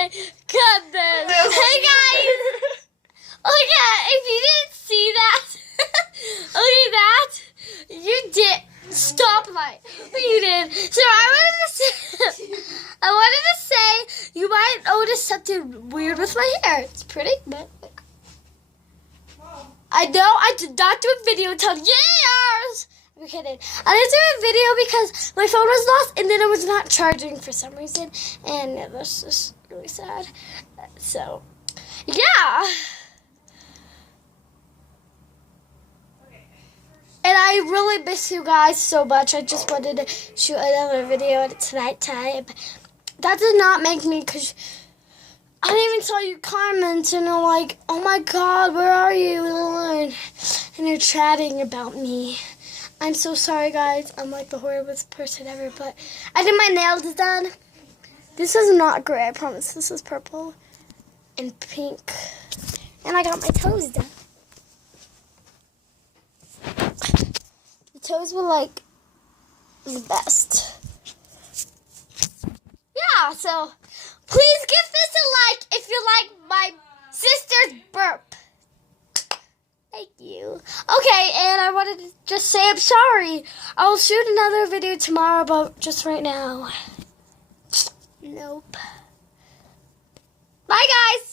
Okay, cut this. Hey guys. Oh yeah, if you didn't see that, look at that. You did. Stop light. You did. So I wanted to say, you might notice something weird with my hair. It's pretty, but I know I did not do a video until years. I'm kidding. I didn't do a video because my phone was lost and then it was not charging for some reason, and it was just really sad. So, yeah. And I really miss you guys so much. I just wanted to shoot another video and it's nighttime. That did not make me, because I didn't even saw you comments and I'm like, oh my God, where are you? And you're chatting about me. I'm so sorry, guys. I'm like the horriblest person ever, but I did my nails done. This is not gray, I promise. This is purple and pink. And I got my toes done. The toes were like the best. Yeah, so please give this a like if you like my sister's burp. Thank you. Okay, and I wanted to just say I'm sorry. I'll shoot another video tomorrow, but just right now. Nope. Bye, guys.